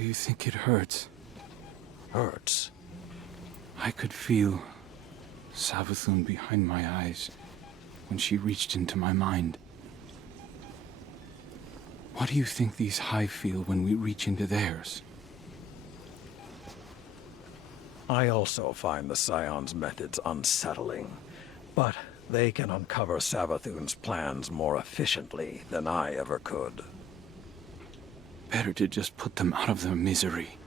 Do you think it hurts? Hurts? I could feel Savathun behind my eyes when she reached into my mind. What do you think these hive feel when we reach into theirs? I also find the Scion's methods unsettling, but they can uncover Savathun's plans more efficiently than I ever could. Better to just put them out of their misery.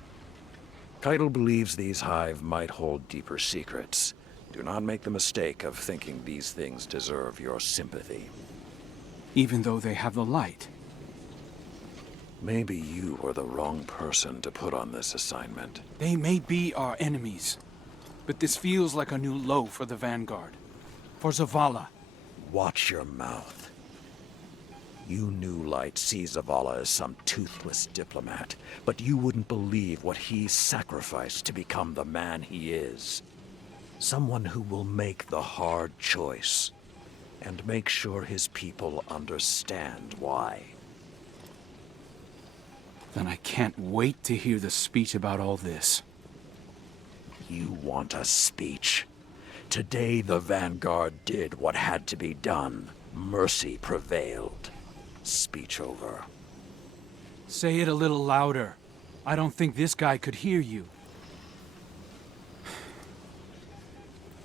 Keitel believes these hive might hold deeper secrets. Do not make the mistake of thinking these things deserve your sympathy. Even though they have the light. Maybe you were the wrong person to put on this assignment. They may be our enemies, but this feels like a new low for the Vanguard. For Zavala. Watch your mouth. You New Light see Zavala as some toothless diplomat, but you wouldn't believe what he sacrificed to become the man he is. Someone who will make the hard choice, and make sure his people understand why. Then I can't wait to hear the speech about all this. You want a speech? Today the Vanguard did what had to be done. Mercy prevailed. Speech over. Say it a little louder. I don't think this guy could hear you.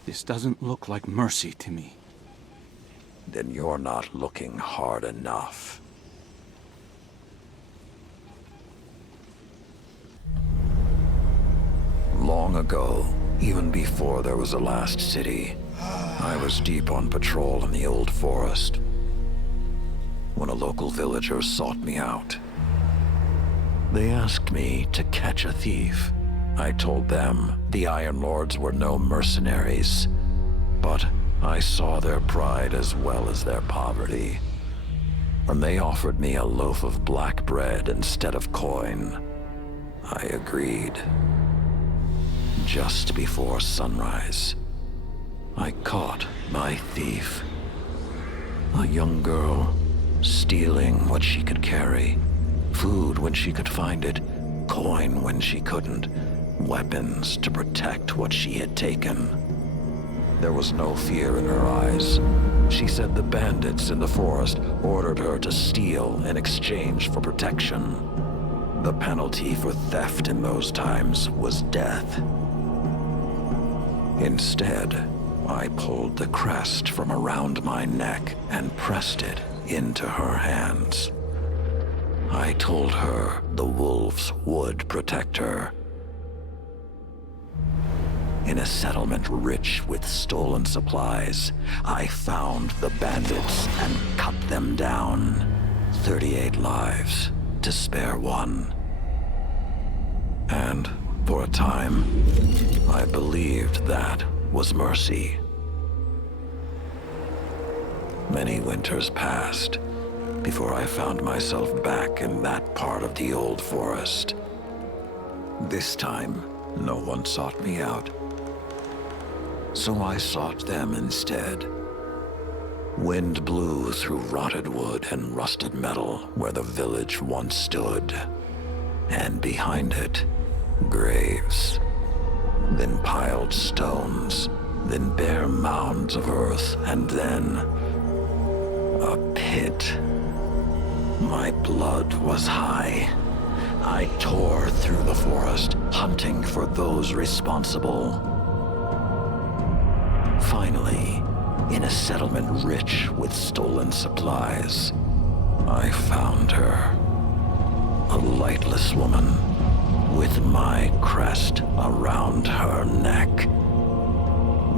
This doesn't look like mercy to me. Then you're not looking hard enough. Long ago, even before there was a last city, I was deep on patrol in the old forest when a local villager sought me out. They asked me to catch a thief. I told them the Iron Lords were no mercenaries, but I saw their pride as well as their poverty. When they offered me a loaf of black bread instead of coin, I agreed. Just before sunrise, I caught my thief. A young girl, stealing what she could carry. Food when she could find it, coin when she couldn't, weapons to protect what she had taken. There was no fear in her eyes. She said the bandits in the forest ordered her to steal in exchange for protection. The penalty for theft in those times was death. Instead, I pulled the crest from around my neck and pressed it into her hands. I told her the wolves would protect her. In a settlement rich with stolen supplies, I found the bandits and cut them down. 38 lives to spare one. And for a time, I believed that was mercy. Many winters passed before I found myself back in that part of the old forest. This time, no one sought me out. So I sought them instead. Wind blew through rotted wood and rusted metal where the village once stood. And behind it, graves. Then piled stones, then bare mounds of earth, and then a pit. My blood was high. I tore through the forest, hunting for those responsible. Finally, in a settlement rich with stolen supplies, I found her. A lightless woman, with my crest around her neck.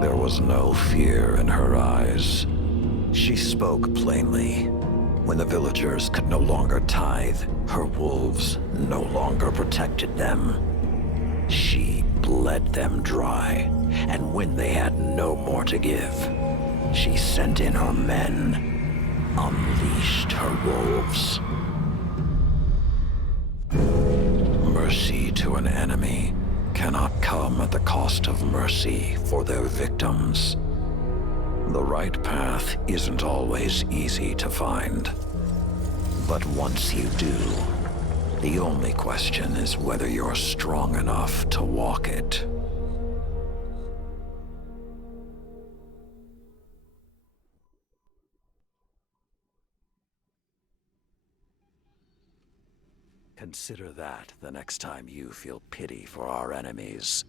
There was no fear in her eyes. She spoke plainly. When the villagers could no longer tithe, her wolves no longer protected them. She bled them dry, and when they had no more to give, she sent in her men, unleashed her wolves. Mercy to an enemy cannot come at the cost of mercy for their victims. The right path isn't always easy to find. But once you do, The only question is whether you're strong enough to walk it. Consider that the next time you feel pity for our enemies.